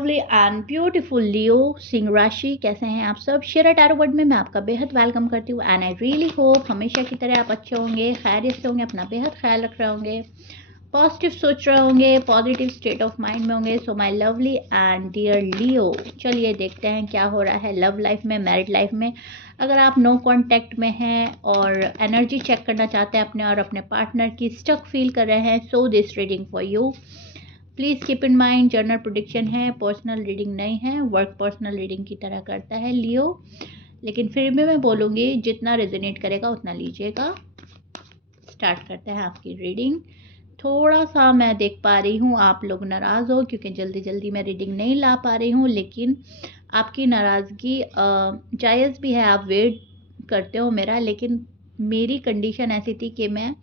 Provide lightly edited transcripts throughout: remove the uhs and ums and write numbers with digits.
Lovely and beautiful लियो सिंह राशि, कैसे हैं आप सब? शेरा टैरो वर्ड में मैं आपका बेहद वेलकम करती हूँ एंड आई रियली होप हमेशा की तरह आप अच्छे होंगे, खैरियत से होंगे, अपना बेहद ख्याल रख रहे होंगे, पॉजिटिव सोच रहे होंगे, पॉजिटिव स्टेट ऑफ माइंड में होंगे। So my lovely and dear Leo, चलिए देखते हैं क्या हो रहा है लव लाइफ में, मैरिड लाइफ में। अगर आप नो कांटेक्ट में हैं और एनर्जी चेक करना चाहते हैं अपने और अपने पार्टनर की, स्टक फील कर रहे हैं, so this reading for you. Please keep in mind journal prediction है, पर्सनल रीडिंग नहीं है। वर्क पर्सनल रीडिंग की तरह करता है लियो, लेकिन फिर भी मैं बोलूँगी जितना रेजोनेट करेगा उतना लीजिएगा। स्टार्ट करते हैं आपकी रीडिंग। थोड़ा सा मैं देख पा रही हूँ आप लोग नाराज़ हो क्योंकि जल्दी जल्दी मैं रीडिंग नहीं ला पा रही हूँ, लेकिन आपकी नाराज़गी जायज़ भी है, आप वेट करते हो मेरा, लेकिन मेरी कंडीशन ऐसी थी कि मैं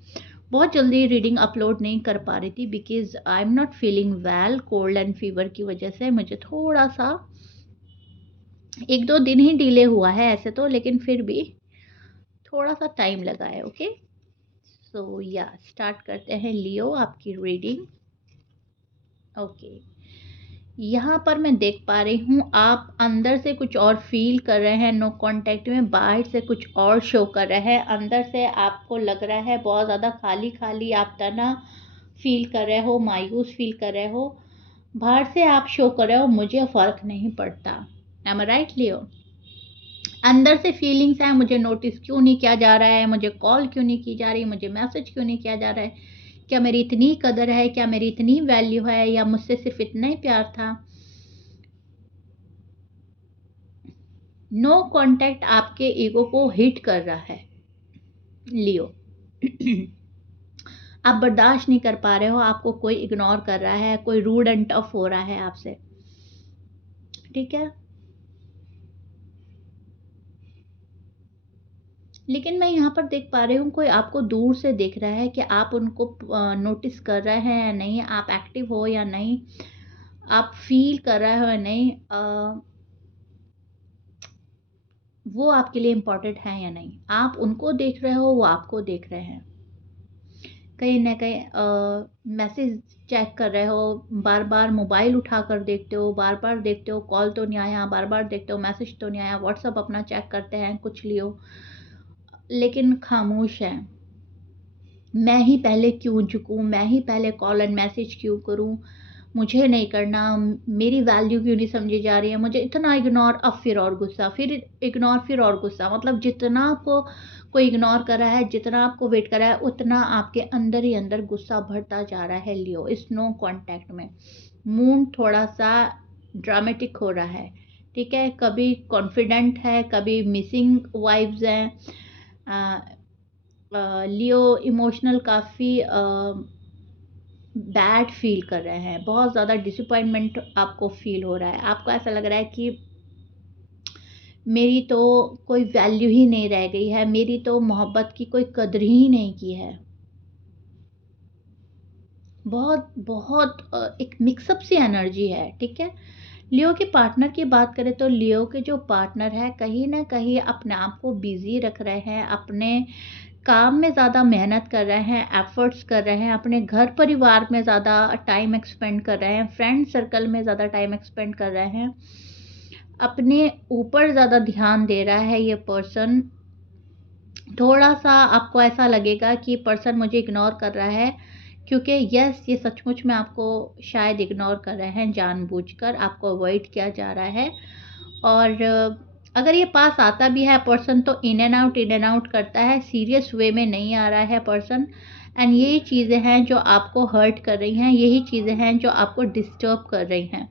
बहुत जल्दी रीडिंग अपलोड नहीं कर पा रही थी because I am not feeling well, cold and fever की वजह से मुझे थोड़ा सा 1-2 दिन ही डिले हुआ है ऐसे तो, लेकिन फिर भी थोड़ा सा टाइम लगा है। ओके, सो या स्टार्ट करते हैं लियो आपकी रीडिंग। ओके, यहाँ पर मैं देख पा रही हूँ आप अंदर से कुछ और फील कर रहे हैं नो कांटेक्ट में, बाहर से कुछ और शो कर रहे हैं। अंदर से आपको लग रहा है बहुत ज़्यादा खाली खाली, आप तना फील कर रहे हो, मायूस फील कर रहे हो। बाहर से आप शो कर रहे हो मुझे फ़र्क नहीं पड़ता। एम आई राइट लियो? अंदर से फीलिंग्स हैं मुझे नोटिस क्यों नहीं किया जा रहा है, मुझे कॉल क्यों नहीं की जा रही, मुझे मैसेज क्यों नहीं किया जा रहा है, क्या मेरी इतनी कदर है, क्या मेरी इतनी वैल्यू है, या मुझसे सिर्फ इतना ही प्यार था। नो कांटेक्ट आपके ईगो को हिट कर रहा है लियो। आप बर्दाश्त नहीं कर पा रहे हो, आपको कोई इग्नोर कर रहा है, कोई रूड एंड टफ हो रहा है आपसे, ठीक है। लेकिन मैं यहाँ पर देख पा रही हूँ कोई आपको दूर से देख रहा है कि आप उनको नोटिस कर रहे हैं या नहीं, आप एक्टिव हो या नहीं, आप फील कर रहे हो या नहीं, वो आपके लिए इम्पोर्टेंट है या नहीं। आप उनको देख रहे हो, वो आपको देख रहे हैं। कहीं ना कहीं मैसेज चेक कर रहे हो, बार बार मोबाइल उठा कर देखते हो, बार बार देखते हो कॉल तो नहीं आया, बार बार देखते हो मैसेज तो नहीं आया, व्हाट्सअप अपना चेक करते हैं कुछ लियो, लेकिन खामोश है। मैं ही पहले क्यों झुकूं, मैं ही पहले कॉल एंड मैसेज क्यों करूं, मुझे नहीं करना, मेरी वैल्यू क्यों नहीं समझी जा रही है, मुझे इतना इग्नोर, अब फिर और गुस्सा, फिर इग्नोर, फिर और गुस्सा। मतलब जितना आपको कोई इग्नोर कर रहा है, जितना आपको वेट कर रहा है, उतना आपके अंदर ही अंदर गुस्सा बढ़ता जा रहा है लियो इस नो कांटेक्ट में। मूड थोड़ा सा ड्रामेटिक हो रहा है, ठीक है। कभी कॉन्फिडेंट है, कभी मिसिंग वाइब्स हैं। लियो इमोशनल काफ़ी बैड फील कर रहे हैं, बहुत ज़्यादा डिसअपॉइंटमेंट आपको फील हो रहा है। आपको ऐसा लग रहा है कि मेरी तो कोई वैल्यू ही नहीं रह गई है, मेरी तो मोहब्बत की कोई कदर ही नहीं की है। बहुत बहुत एक मिक्सअप सी एनर्जी है, ठीक है। लियो के पार्टनर की बात करें तो लियो के जो पार्टनर है कहीं ना कहीं अपने आप को बिजी रख रहे हैं, अपने काम में ज़्यादा मेहनत कर रहे हैं, एफर्ट्स कर रहे हैं, अपने घर परिवार में ज़्यादा टाइम एक्सपेंड कर रहे हैं, फ्रेंड सर्कल में ज़्यादा टाइम एक्सपेंड कर रहे हैं, अपने ऊपर ज़्यादा ध्यान दे रहा है ये पर्सन। थोड़ा सा आपको ऐसा लगेगा कि पर्सन मुझे इग्नोर कर रहा है, क्योंकि यस ये सचमुच में आपको शायद इग्नोर कर रहे हैं, जानबूझकर आपको अवॉइड किया जा रहा है। और अगर ये पास आता भी है पर्सन तो इन एंड आउट करता है, सीरियस वे में नहीं आ रहा है पर्सन। एंड यही चीज़ें हैं जो आपको हर्ट कर रही हैं, यही चीज़ें हैं जो आपको डिस्टर्ब कर रही हैं,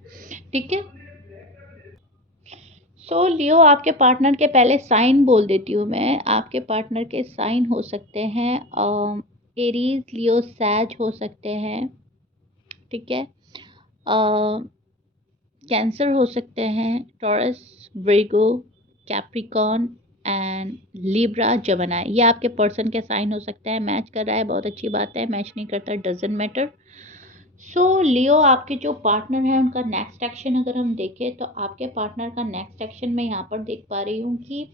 ठीक है। सो लियो आपके पार्टनर के पहले साइन बोल देती हूँ मैं। आपके पार्टनर के साइन हो सकते हैं एरीज, लियो, सैज हो सकते हैं, ठीक है। कैंसर हो सकते हैं, taurus, Virgo, Capricorn and Libra, जमनाई, ये आपके पर्सन के साइन हो सकते हैं। मैच कर रहा है, बहुत अच्छी बात है, मैच नहीं करता डजंट मैटर। सो लियो आपके जो पार्टनर हैं उनका नेक्स्ट एक्शन अगर हम देखें तो आपके पार्टनर का नेक्स्ट एक्शन मैं यहाँ पर देख पा रही हूँ कि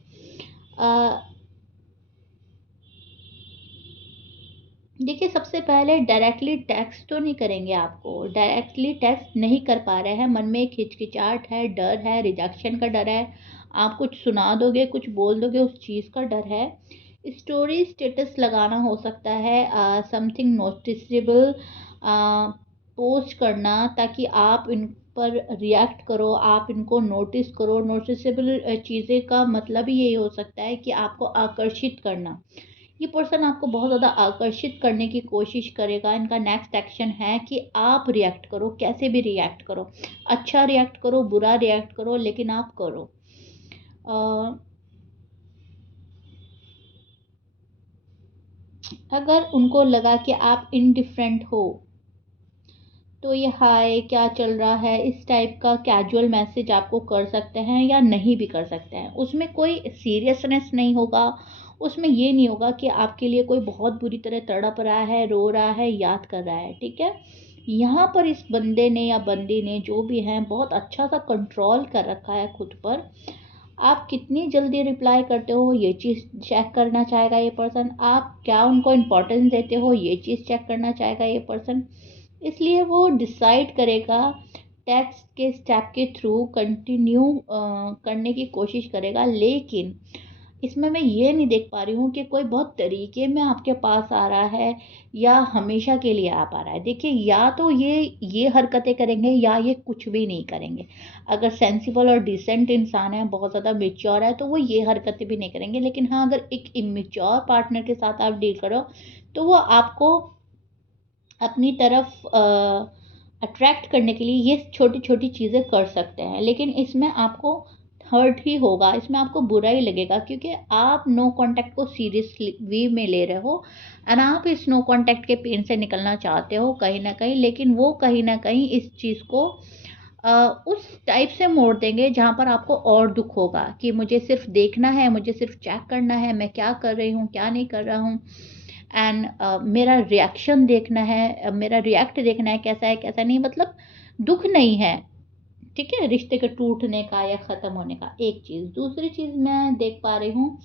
देखिए, सबसे पहले डायरेक्टली टेक्स्ट तो नहीं करेंगे आपको, डायरेक्टली टेक्स्ट नहीं कर पा रहे हैं, मन में एक हिचकिचाहट है, डर है, रिजेक्शन का डर है, आप कुछ सुना दोगे, कुछ बोल दोगे, उस चीज़ का डर है। स्टोरी स्टेटस लगाना हो सकता है, समथिंग नोटिसेबल पोस्ट करना, ताकि आप इन पर रिएक्ट करो, आप इनको नोटिस करो। नोटिसेबल चीज़ें का मतलब ही यही हो सकता है कि आपको आकर्षित करना। ये पर्सन आपको बहुत ज़्यादा आकर्षित करने की कोशिश करेगा। इनका नेक्स्ट एक्शन है कि आप रिएक्ट करो, कैसे भी रिएक्ट करो, अच्छा रिएक्ट करो, बुरा रिएक्ट करो, लेकिन आप करो। अगर उनको लगा कि आप इनडिफरेंट हो, तो ये हाय क्या चल रहा है इस टाइप का कैजुअल मैसेज आपको कर सकते हैं या नहीं भी कर सकते हैं। उसमें कोई सीरियसनेस नहीं होगा, उसमें ये नहीं होगा कि आपके लिए कोई बहुत बुरी तरह तड़प रहा है, रो रहा है, याद कर रहा है, ठीक है। यहाँ पर इस बंदे ने या बंदी ने जो भी है बहुत अच्छा सा कंट्रोल कर रखा है खुद पर। आप कितनी जल्दी रिप्लाई करते हो ये चीज़ चेक करना चाहेगा ये पर्सन। आप क्या उनको इम्पोर्टेंस देते हो ये चीज़ चेक करना चाहेगा ये पर्सन। इसलिए वो डिसाइड करेगा, टेक्स्ट के स्टेप के थ्रू कंटिन्यू करने की कोशिश करेगा। लेकिन इसमें मैं ये नहीं देख पा रही हूँ कि कोई बहुत तरीके में आपके पास आ रहा है या हमेशा के लिए आ पा रहा है। देखिए, या तो ये हरकतें करेंगे या ये कुछ भी नहीं करेंगे। अगर सेंसिबल और डिसेंट इंसान है, बहुत ज़्यादा मैच्योर है, तो वो ये हरकतें भी नहीं करेंगे। लेकिन हाँ, अगर एक इमेच्योर पार्टनर के साथ आप डील करो, तो वो आपको अपनी तरफ अट्रैक्ट करने के लिए ये छोटी-छोटी चीज़ें कर सकते हैं। लेकिन इसमें आपको हर्ट ही होगा, इसमें आपको बुरा ही लगेगा, क्योंकि आप नो कॉन्टैक्ट को सीरियसली वे में ले रहे हो और आप इस नो कॉन्टैक्ट के पेन से निकलना चाहते हो कहीं न कहीं। लेकिन वो कहीं न कहीं इस चीज़ को उस टाइप से मोड़ देंगे जहाँ पर आपको और दुःख होगा कि मुझे सिर्फ़ देखना है, मुझे सिर्फ़ चेक करना है, मैं क्या कर रही हूँ, क्या नहीं कर रहा हूँ। एंड मेरा रिएक्शन देखना है, मेरा रिएक्ट देखना है कैसा है कैसा नहीं, मतलब दुख नहीं है, ठीक है, रिश्ते के टूटने का या ख़त्म होने का। एक चीज़, दूसरी चीज़ मैं देख पा रही हूँ,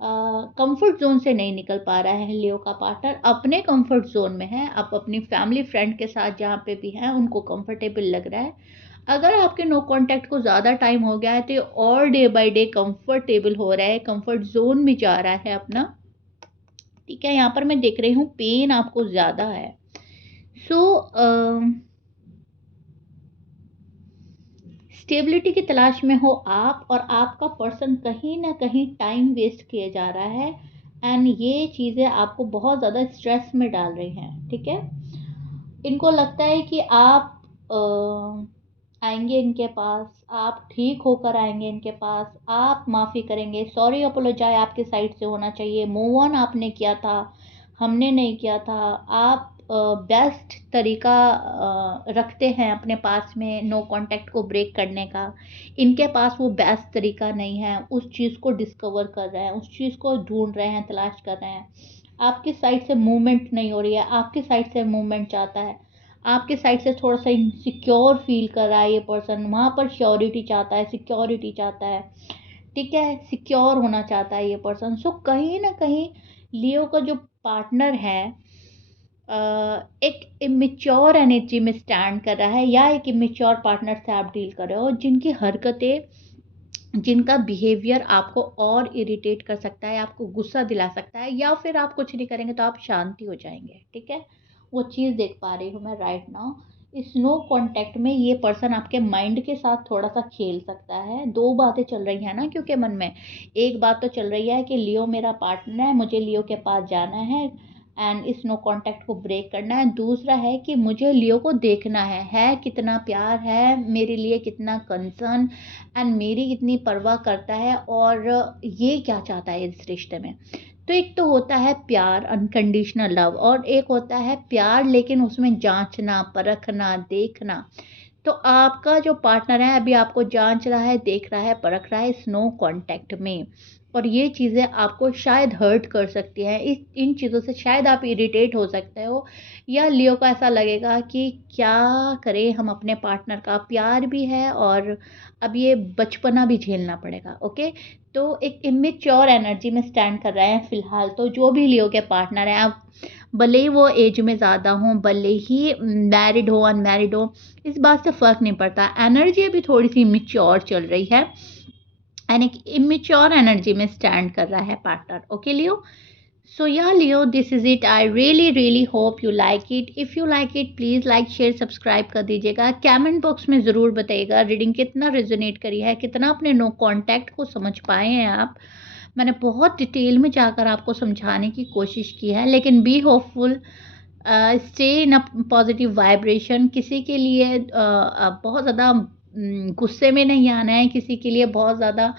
कंफर्ट जोन से नहीं निकल पा रहा है लियो का पार्टनर, अपने कंफर्ट जोन में है। आप अपनी फैमिली फ्रेंड के साथ जहाँ पे भी हैं उनको कंफर्टेबल लग रहा है। अगर आपके नो कांटेक्ट को ज़्यादा टाइम हो गया है, तो ये और डे बाय डे कंफर्टेबल हो रहा है, कंफर्ट जोन में जा रहा है अपना, ठीक है। यहाँ पर मैं देख रही हूँ पेन आपको ज़्यादा है। सो स्टेबिलिटी की तलाश में हो आप, और आपका पर्सन कहीं न कहीं टाइम वेस्ट किए जा रहा है एंड ये चीज़ें आपको बहुत ज़्यादा स्ट्रेस में डाल रही हैं, ठीक है। इनको लगता है कि आप आएँगे इनके पास, आप ठीक होकर आएँगे इनके पास, आप माफ़ी करेंगे, सॉरी अपोलोजाइज़ आपकी साइड से होना चाहिए, मूव ऑन आपने किया था, हमने नहीं किया था। आप बेस्ट तरीका रखते हैं अपने पास में नो कॉन्टैक्ट को ब्रेक करने का। इनके पास वो बेस्ट तरीका नहीं है, उस चीज़ को डिस्कवर कर रहे हैं, उस चीज़ को ढूँढ रहे हैं, तलाश कर रहे हैं। आपकी साइड से मूवमेंट नहीं हो रही है, आपकी साइड से मूवमेंट चाहता है। आपके साइड से थोड़ा-सा इनसिक्योर फ़ील कर रहा है ये पर्सन, वहाँ पर श्योरिटी चाहता है, सिक्योरिटी चाहता है, ठीक है? सिक्योर होना चाहता है ये पर्सन। सो कहीं न कहीं लियो का जो पार्टनर है, एक इमैच्योर एनर्जी में स्टैंड कर रहा है, या एक इमैच्योर पार्टनर से आप डील कर रहे हो, जिनकी हरकतें, जिनका बिहेवियर आपको और इरिटेट कर सकता है, आपको गुस्सा दिला सकता है, या फिर आप कुछ नहीं करेंगे तो आप शांति हो जाएँगे, ठीक है? वो चीज़ देख पा रही हूँ मैं राइट नाउ। इस नो कॉन्टैक्ट में ये पर्सन आपके माइंड के साथ थोड़ा-सा खेल सकता है। 2 बातें चल रही हैं ना, क्योंकि मन में, एक बात तो चल रही है कि लियो मेरा पार्टनर है, मुझे लियो के पास जाना है एंड इस नो कॉन्टैक्ट को ब्रेक करना है। दूसरा है कि मुझे लियो को देखना है कितना प्यार है, मेरे लिए कितना कंसर्न एंड मेरी कितनी परवाह करता है, और ये क्या चाहता है इस रिश्ते में। तो एक तो होता है प्यार, अनकंडीशनल लव, और एक होता है प्यार लेकिन उसमें जाँचना, परखना, देखना। तो आपका जो पार्टनर है अभी आपको जाँच रहा है, देख रहा है, परख रहा है इस नो कॉन्टैक्ट में। और ये चीज़ें आपको शायद हर्ट कर सकती हैं। इन चीज़ों से शायद आप इरिटेट हो सकते हो, या लियो को ऐसा लगेगा कि क्या करें, हम अपने पार्टनर का, प्यार भी है और अब ये बचपना भी झेलना पड़ेगा, ओके? तो एक इमेच्योर एनर्जी में स्टैंड कर रहे हैं फ़िलहाल तो जो भी लियो के पार्टनर हैं। आप भले ही वो एज में ज़्यादा हों, भले ही मैरिड हो, अनमैरिड हो, इस बात से फ़र्क नहीं पड़ता। एनर्जी अभी थोड़ी-सी मैच्योर चल रही है एंड एक इमेच्योर एनर्जी में स्टैंड कर रहा है partner, okay Leo? So yeah, Leo, this is it. I really hope you like it. If you like it, please like, share, subscribe कर दीजिएगा। कमेंट बॉक्स में ज़रूर बताइएगा रीडिंग कितना रेजोनेट करी है, कितना अपने नो कांटेक्ट को समझ पाए हैं आप। मैंने बहुत डिटेल में जाकर आपको समझाने की कोशिश की है, लेकिन be hopeful, stay in a positive vibration. किसी के लिए बहुत ज़्यादा गुस्से में नहीं आना है, किसी के लिए बहुत ज़्यादा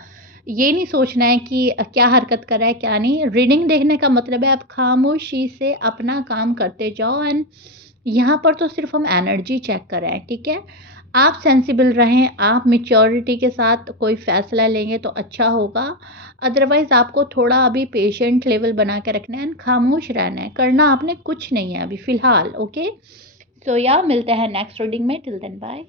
ये नहीं सोचना है कि क्या हरकत कर रहा है, क्या नहीं। रीडिंग देखने का मतलब है आप खामोशी से अपना काम करते जाओ एंड यहाँ पर तो सिर्फ़ हम एनर्जी चेक कर रहे हैं, ठीक है? आप सेंसिबल रहें, आप मैच्योरिटी के साथ कोई फ़ैसला लेंगे तो अच्छा होगा। अदरवाइज़ आपको थोड़ा अभी पेशेंट लेवल बना के रखना है एंड खामोश रहना है। करना आपने कुछ नहीं है अभी फ़िलहाल, ओके? सो या मिलते हैं नेक्स्ट रीडिंग में। Till then bye.